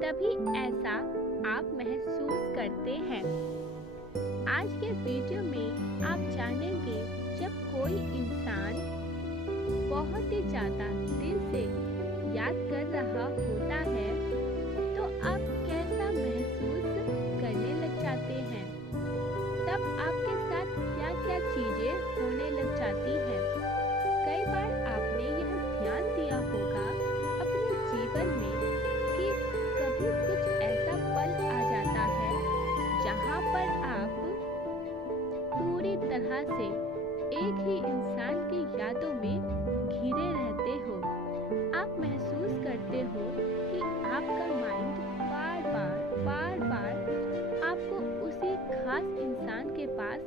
तभी ऐसा आप महसूस करते हैं। आज के वीडियो में आप जानेंगे, जब कोई इंसान बहुत ही ज़्यादा दिल से याद कर रहा होता है तो आप कैसा महसूस करने लग जाते हैं। तब आपके साथ क्या क्या चीज़ें होने लग जाती हैं। कई बार आपने यह ध्यान दिया होगा अपने जीवन में कि कभी कुछ ऐसा पल आ जाता है जहाँ पर आप पूरी तरह से एक ही इंसान की यादों में घिरे रहते हो। आप महसूस करते हो कि आपका माइंड बार बार आपको उसी खास इंसान के पास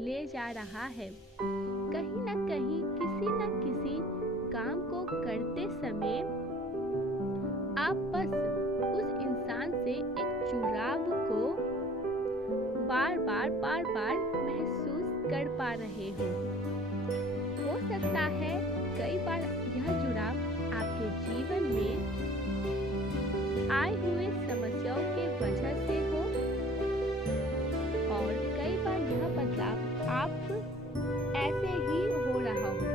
ले जा रहा है। कहीं ना कहीं किसी न किसी काम को करते समय आप बस उस इंसान से एक जुड़ाव को बार बार महसूस कर पा रहे हो सकता है कई बार यह जुड़ाव आपके जीवन में आए हुए समस्याओं के वजह से हो, और कई बार यह बदलाव आप ऐसे ही हो रहा हो।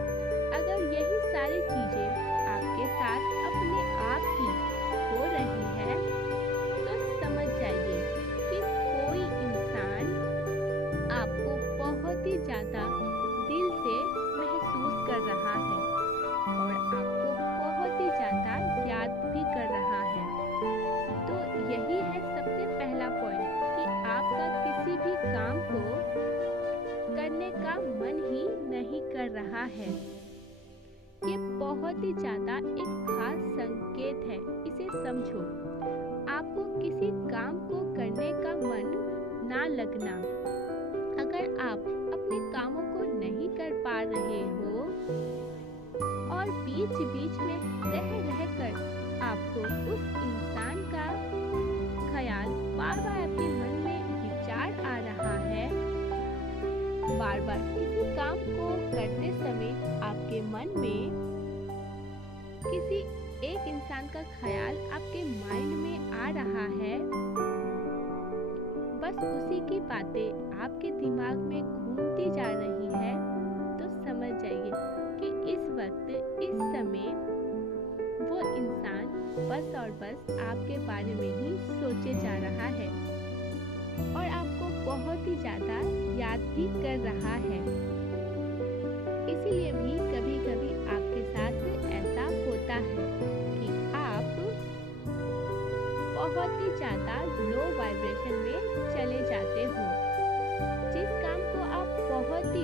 अगर यही सारी चीजें आपके साथ अपने आप ही हो रही है तो समझ जाइए कि कोई इंसान आपको बहुत ही ज्यादा दिल से महसूस कर रहा है और आपको बहुत ही ज्यादा याद भी कर रहा है। तो यही है सबसे पहला पॉइंट कि आपका किसी भी काम को करने का मन ही नहीं कर रहा है। ये बहुत ही ज्यादा एक खास संकेत है, इसे समझो। आपको किसी काम को करने का मन ना लगना, अगर आप अपने कामों को नहीं कर पा रहे हो और बीच बीच में रह कर आपको उस इंसान का ख्याल बार बार आपके मन में विचार आ रहा है, बार बार किसी काम को करते समय आपके मन में किसी एक इंसान का ख्याल आपके माइंड में आ रहा है, बस उसी की बातें आपके दिमाग में घूमती जा रही है, तो समझ जाइए कि इस वक्त इस समय वो इंसान बस और बस आपके बारे में ही सोचे जा रहा है और आपको बहुत ही ज्यादा याद भी कर रहा है। इसीलिए भी कभी कभी आपके साथ ऐसा होता है कि आप बहुत ही ज्यादा लो वाइब्रेशन में चले जाते हो। जिस काम को आप बहुत ही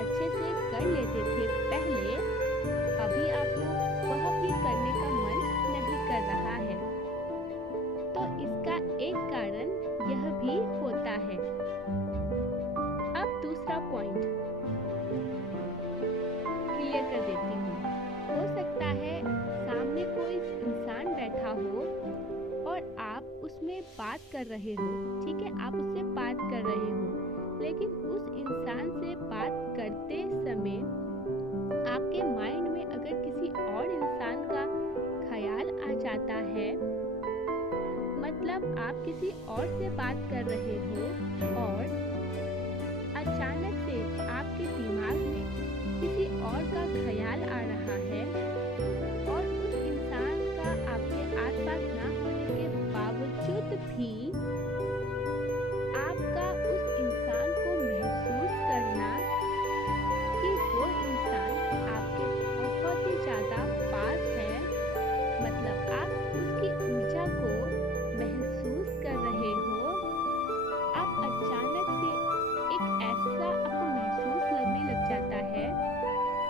अच्छे से कर लेते थे पहले, अभी आपको वह भी करने का मन नहीं कर रहा है। तो इसका एक कारण यह भी होता है। अब दूसरा पॉइंट क्लियर कर देती हूँ। हो सकता है सामने कोई इंसान बैठा हो और आप उसमें बात कर रहे हो, ठीक है, आप उससे बात कर रहे हो, लेकिन उस इंसान से बात करते समय आपके माइंड में अगर किसी और इंसान का ख्याल आ जाता है, मतलब आप किसी और से बात कर रहे हो और अचानक से आपके दिमाग में किसी और का ख्याल आ रहा है और उस इंसान का आपके आसपास ना होने के बावजूद भी आपका उस इंसान को महसूस करना कि वो इंसान आपके बहुत ही ज्यादा पास है, मतलब आप उसकी ऊर्जा को महसूस कर रहे हो। आप अचानक से एक ऐसा आपको महसूस लगने लग जाता है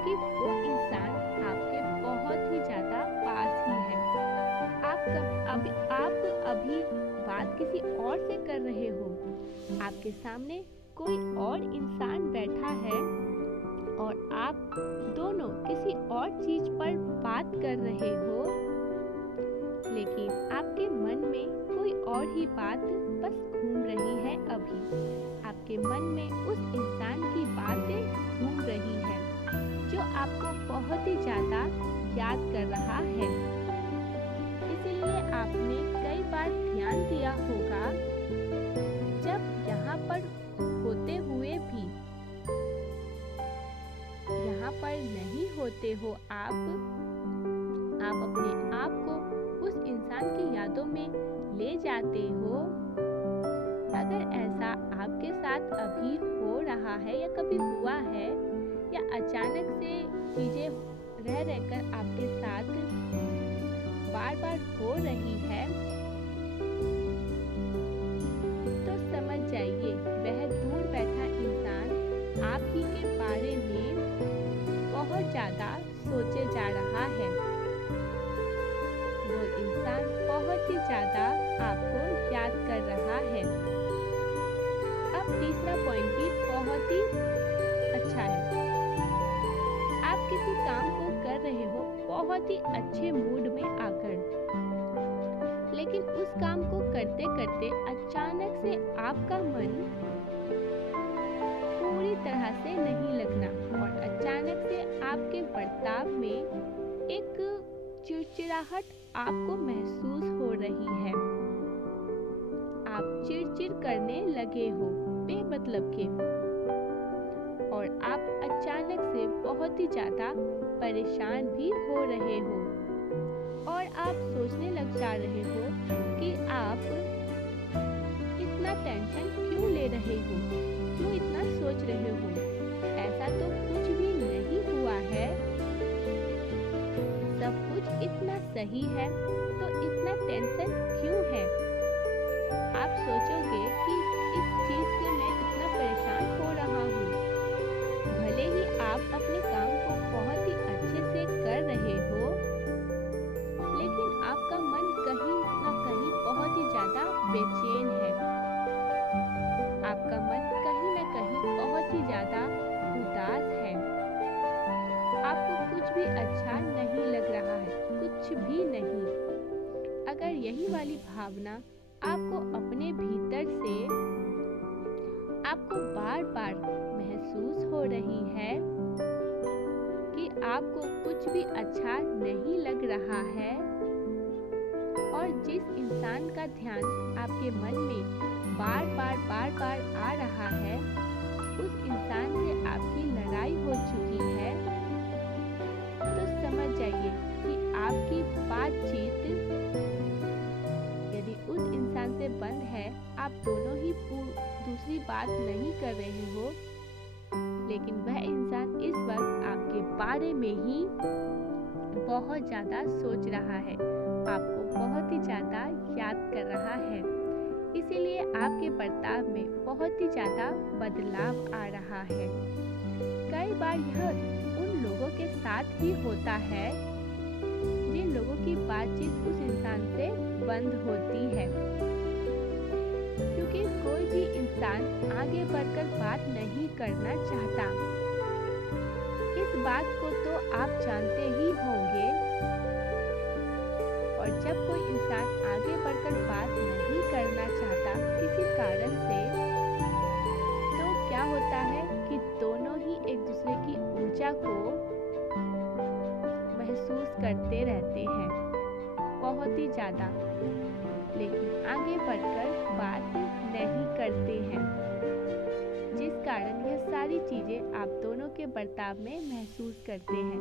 कि वो इंसान आपके बहुत ही ज्यादा पास ही है। आप अभी बात किसी और से कर रहे हो, आपके सामने कोई और इंसान बैठा है और आप दोनों किसी और चीज पर बात कर रहे हो, लेकिन आपके मन में कोई और ही बात बस घूम रही है। अभी आपके मन में उस इंसान की बातें घूम रही है जो आपको बहुत ही ज्यादा याद कर रहा है। इसीलिए आपने कई बार ध्यान दिया होगा जब यहाँ पर होते हुए भी यहाँ पर नहीं होते हो आप अपने आप को उस इंसान की यादों में ले जाते हो। अगर ऐसा आपके साथ अभी हो रहा है या कभी हुआ है या अचानक से चीजें रह रहकर आपके साथ बार बार हो रही है, तो समझ जाइए वह दूर बैठा इंसान आप ही के बारे में बहुत ज्यादा सोचे जा रहा है। वो इंसान बहुत ही ज्यादा आपको याद कर रहा है। अब तीसरा पॉइंट भी बहुत ही अच्छा है। आप किसी काम को कर रहे हो बहुत ही अच्छे मूड में आकर, लेकिन उस काम को करते करते अचानक से आपका मन पूरी तरह से नहीं लगना और अचानक से आपके बर्ताव में एक चिड़चिड़ाहट आपको महसूस हो रही है। आप चिड़चिड़ करने लगे हो बेमतलब के और आप अचानक से बहुत ही ज्यादा परेशान भी हो रहे हो और आप सोचने लग जा रहे हो कि आप इतना टेंशन क्यों ले रहे हो, क्यों इतना सोच रहे हो, ऐसा तो कुछ भी नहीं हुआ है, सब कुछ इतना सही है, तो इतना टेंशन क्यों है। आप सोचोगे कि इस चीज से मैं इतना परेशान हो रहा हूँ। भले ही आप अपने काम को बहुत ही अच्छे से कर रहे हो, लेकिन आपका मन कहीं ना कहीं बहुत ही ज्यादा बेचैन है। आपका मन कहीं ना कहीं बहुत ही ज्यादा उदास है। आपको कुछ भी अच्छा नहीं लग रहा है, कुछ भी नहीं। अगर यही वाली भावना आपको अपने भीतर से आपको बार बार महसूस हो रही है कि आपको कुछ भी अच्छा नहीं लग रहा है और जिस इंसान का ध्यान आपके मन में बार बार आ रहा है, उस इंसान से आपकी लड़ाई हो चुकी है, तो समझ जाइए कि आपकी बातचीत यदि उस इंसान से बंद है, आप दोनों ही दूसरी बात नहीं कर रहे हो, लेकिन वह इंसान इस वक्त आपके बारे में ही बहुत ज्यादा सोच रहा है, आपको बहुत ही ज्यादा याद कर रहा है। इसीलिए आपके बर्ताव में बहुत ही ज्यादा बदलाव आ रहा है। कई बार यह उन लोगों के साथ भी होता है जिन लोगों की बातचीत उस इंसान से बंद होती है, क्योंकि कोई भी इंसान आगे बढ़कर बात नहीं करना चाहता। इस बात को तो आप जानते ही होंगे। और जब कोई इंसान आगे बढ़कर बात नहीं करना चाहता किसी कारण से, तो क्या होता है कि दोनों ही एक दूसरे की ऊर्जा को महसूस करते रहते हैं बहुत ही ज्यादा, लेकिन आगे बढ़कर बात नहीं करते हैं, जिस कारण यह सारी चीजें आप दोनों के बर्ताव में महसूस करते हैं।